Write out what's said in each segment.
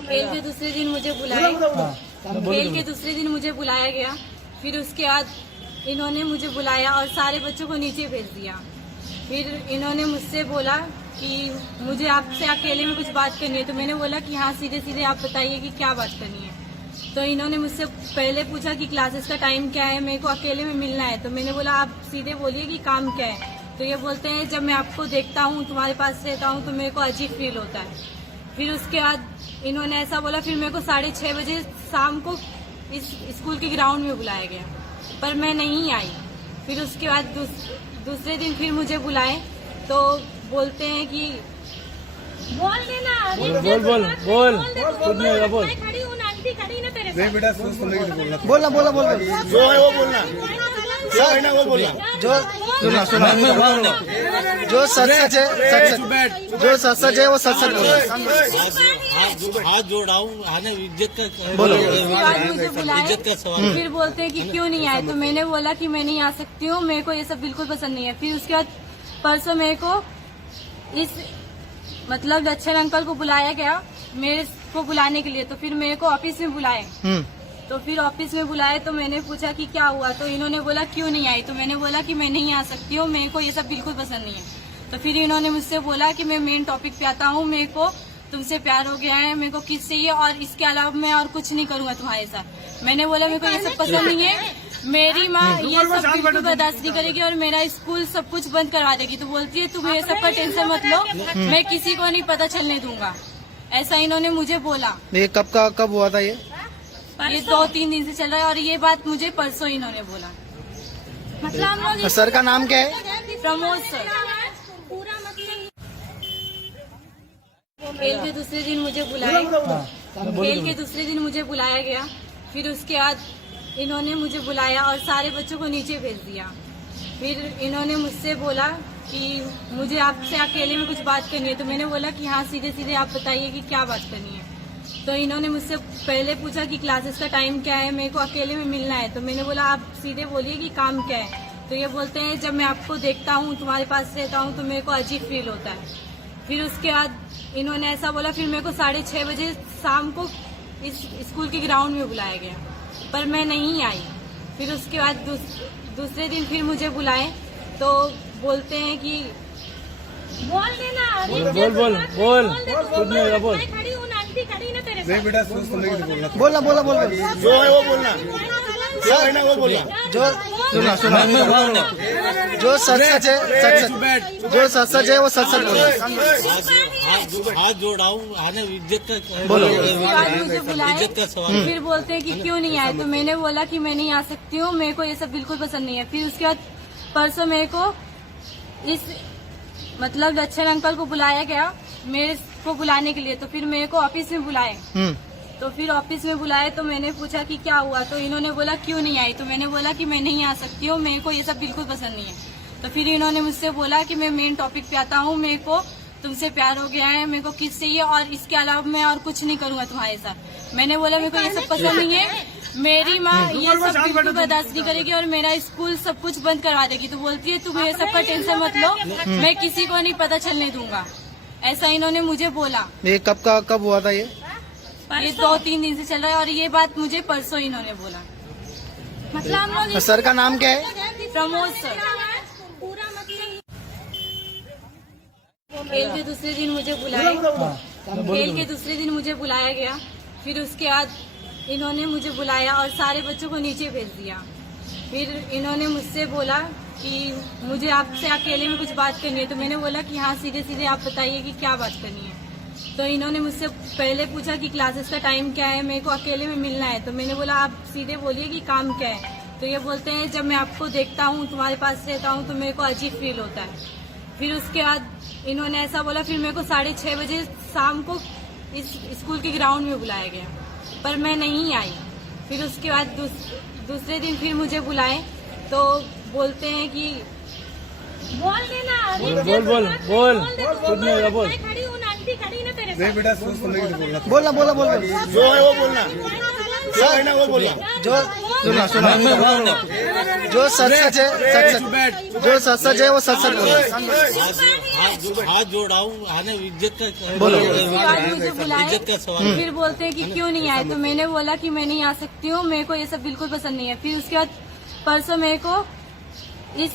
खेल के दूसरे दिन मुझे बुलाए, खेल के दूसरे दिन मुझे बुलाया गया। फिर उसके बाद इन्होंने मुझे बुलाया और सारे बच्चों को नीचे भेज दिया। फिर इन्होंने मुझसे बोला कि मुझे आपसे अकेले में कुछ बात करनी है। तो मैंने बोला कि हाँ, सीधे सीधे आप बताइए कि क्या बात करनी है। तो इन्होंने मुझसे पहले पूछा कि क्लासेस का टाइम क्या है, मेरे को अकेले में मिलना है। तो मैंने बोला आप सीधे बोलिए कि काम क्या है। तो ये बोलते हैं जब मैं आपको देखता हूँ, तुम्हारे पास रहता हूँ, तो मेरे को अजीब फील होता है। फिर उसके बाद इन्होंने ऐसा बोला। फिर मेरे को 6:30 बजे शाम को इस स्कूल के ग्राउंड में बुलाया गया, पर मैं नहीं आई। फिर उसके बाद दूसरे दिन फिर मुझे बुलाए तो बोलते हैं कि बोल देना, बोल कुछ नहीं होगा, बोल। मैं खड़ी हूँ, आंटी खड़ी ना तेरे साथ। नहीं बेटा, सुनने की बोलना, बोलना जो है वो बोलना, जो है ना वो बोलना, सुना जो सच सच है, जो सच सच है वो सच सच बोलो। हाथ जोड़ रहा हूँ, आने इज्जत का बोलो। उसके बाद मुझे बुलाए, इज्जत का सवाल। फिर बोलते हैं कि क्यों नहीं आए। तो मैंने बोला कि मैं नहीं आ सकती हूँ, मेरे को ये सब बिल्कुल पसंद नहीं है। फिर उसके बाद परसों मेरे को इस मतलब लच्छन अंकल को बुलाया गया मेरे को बुलाने के लिए। तो फिर मेरे को ऑफिस में बुलाए। तो फिर ऑफिस में बुलाए तो मैंने पूछा कि क्या हुआ। तो इन्होंने बोला क्यों नहीं आई। तो मैंने बोला कि मैं नहीं आ सकती हूँ, मेरे को ये सब बिल्कुल पसंद नहीं है। तो फिर इन्होंने मुझसे बोला कि मैं मेन टॉपिक पे आता हूँ, मेरे को तुमसे प्यार हो गया है, मेरे को किस चाहिए और इसके अलावा मैं और कुछ नहीं करूंगा तुम्हारे साथ। मैंने बोला मेरे को ये सब पसंद नहीं है, मेरी माँ ये सब बिल्कुल बर्दाश्त नहीं करेगी और मेरा स्कूल सब कुछ बंद करवा देगी। तो बोलती है तुम ये सब का टेंशन मत लो, मैं किसी को नहीं पता चलने दूंगा। ऐसा इन्होंने मुझे बोला। ये कब हुआ था ये? ये 2-3 दिन से चल रहा है और ये बात मुझे परसों इन्होंने बोला। मतलब हम लोग सर का नाम क्या है? प्रमोद सर। खेल के दूसरे दिन मुझे बुलाए, खेल के दूसरे दिन मुझे बुलाया गया। फिर उसके बाद इन्होंने मुझे बुलाया और सारे बच्चों को नीचे भेज दिया। फिर इन्होंने मुझसे बोला कि मुझे आपसे अकेले में कुछ बात करनी है। तो मैंने बोला कि हाँ, सीधे सीधे आप बताइए कि क्या बात करनी है। तो इन्होंने मुझसे पहले पूछा कि क्लासेस का टाइम क्या है, मेरे को अकेले में मिलना है। तो मैंने बोला आप सीधे बोलिए कि काम क्या है। तो ये बोलते हैं जब मैं आपको देखता हूँ, तुम्हारे पास रहता हूँ, तो मेरे को अजीब फील होता है। फिर उसके बाद इन्होंने ऐसा बोला। फिर मेरे को 6:30 बजे शाम को इस स्कूल के ग्राउंड में बुलाया गया, पर मैं नहीं आई। फिर उसके बाद दूसरे दिन फिर मुझे बुलाए तो बोलते हैं कि बोल देना, बोल कुछ नहीं होगा, बोल। मैं खड़ी हूँ, आंटी खड़ी ना तेरे साथ। नहीं बेटा, सुनने की बोलना, बोलना जो है वो बोलना, जो है ना वो बोलना, जो सुना जो सच सच है, जो सच सच है वो सच सच बोलो। हाथ जोड़ रहा हूँ, आने इज्जत का बोलो। उसके बाद मुझे बुलाए, इज्जत का सवाल। फिर बोलते हैं कि क्यों नहीं आए। तो मैंने बोला कि मैं नहीं आ सकती हूँ, मेरे को ये सब बिल्कुल पसंद नहीं है। फिर उसके बाद परसों मेरे को इस मतलब लच्छन अंकल को बुलाया गया मेरे को बुलाने के लिए। तो फिर मेरे को ऑफिस में बुलाए। तो फिर ऑफिस में बुलाए तो मैंने पूछा कि क्या हुआ। तो इन्होंने बोला क्यों नहीं आई। तो मैंने बोला कि मैं नहीं आ सकती हूँ, मेरे को ये सब बिल्कुल पसंद नहीं है। तो फिर इन्होंने मुझसे बोला कि मैं मेन टॉपिक पे आता हूँ, मेरे को तुमसे प्यार हो गया है, मेरे को किस चाहिए और इसके अलावा मैं और कुछ नहीं करूंगा तुम्हारे साथ। मैंने बोला मेरे को ये सब पसंद नहीं है, मेरी माँ ये सब बिल्कुल बर्दाश्त नहीं करेगी और मेरा स्कूल सब कुछ बंद करवा देगी। तो बोलती है तुम ये सब का टेंशन मत लो, मैं किसी को नहीं पता चलने दूंगा। ऐसा इन्होंने मुझे बोला। ये कब हुआ था ये? ये 2-3 दिन से चल रहा है और ये बात मुझे परसों इन्होंने बोला। मतलब हम लोग सर का नाम क्या है? प्रमोद सर। खेल के दूसरे दिन मुझे बुलाए, खेल के दूसरे दिन मुझे बुलाया गया। फिर उसके बाद इन्होंने मुझे बुलाया और सारे बच्चों को नीचे भेज दिया। फिर इन्होंने मुझसे बोला कि मुझे आपसे अकेले में कुछ बात करनी है। तो मैंने बोला कि हाँ, सीधे सीधे आप बताइए कि क्या बात करनी है। तो इन्होंने मुझसे पहले पूछा कि क्लासेस का टाइम क्या है, मेरे को अकेले में मिलना है। तो मैंने बोला आप सीधे बोलिए कि काम क्या है। तो ये बोलते हैं जब मैं आपको देखता हूँ, तुम्हारे पास रहता हूँ, तो मेरे को अजीब फील होता है। फिर उसके बाद इन्होंने ऐसा बोला। फिर मेरे को 6:30 बजे शाम को इस स्कूल के ग्राउंड में बुलाया गया, पर मैं नहीं आई। फिर उसके बाद दूसरे दिन फिर मुझे बुलाए तो बोलते हैं कि बोल देना, बोल कुछ नहीं होगा, बोल। मैं खड़ी हूँ, आंटी खड़ी ना तेरे साथ। नहीं बेटा, सुनने की बोलना, बोलना जो है वो बोलना, जो जो है ना वो बोलना जो जो सच सच है जो सच सच है वो सच सच बोलो। हाथ जोड़ रहा हूँ, आने इज्जत का बोलो। उसके बाद मुझे बुलाए, इज्जत का सवाल फिर बोलते हैं कि क्यों नहीं आए, तो मैंने बोला कि मैं नहीं आ सकती हूँ, मेरे को ये सब बिल्कुल पसंद नहीं है। फिर उसके बाद परसों मेरे को इस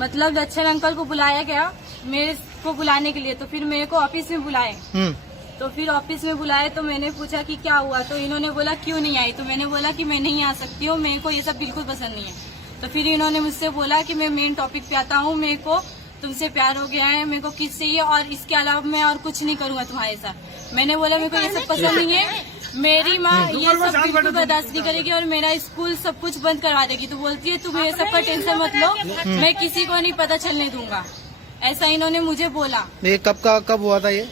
मतलब लच्छन अंकल को बुलाया गया मेरे को बुलाने के लिए, तो फिर मेरे को ऑफिस में बुलाए। तो फिर ऑफिस में बुलाए तो मैंने पूछा कि क्या हुआ, तो इन्होंने बोला क्यों नहीं आई, तो मैंने बोला कि मैं नहीं आ सकती हूँ, मेरे को ये सब बिल्कुल पसंद नहीं है। तो फिर इन्होंने मुझसे बोला कि मैं मेन टॉपिक पे आता हूँ, मेरे को तुमसे प्यार हो गया है, मेरे को किस चाहिए और इसके अलावा मैं और कुछ नहीं करूँगा तुम्हारे साथ। मैंने बोला मेरे को ये सब पसंद नहीं है, मेरी माँ ये सब बिल्कुल बर्दाश्त नहीं करेगी और मेरा स्कूल सब कुछ बंद करवा देगी। तो बोलती है तुम ये सब का टेंशन मत लो, मैं किसी को नहीं पता चलने दूंगा, ऐसा इन्होंने मुझे बोला। ये कब हुआ था ये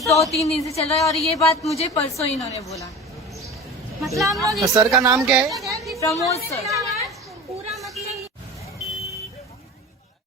2-3 दिन से चल रहा है और ये बात मुझे परसों इन्होंने बोला। मतलब हम लोग सर का नाम क्या है? प्रमोद सर।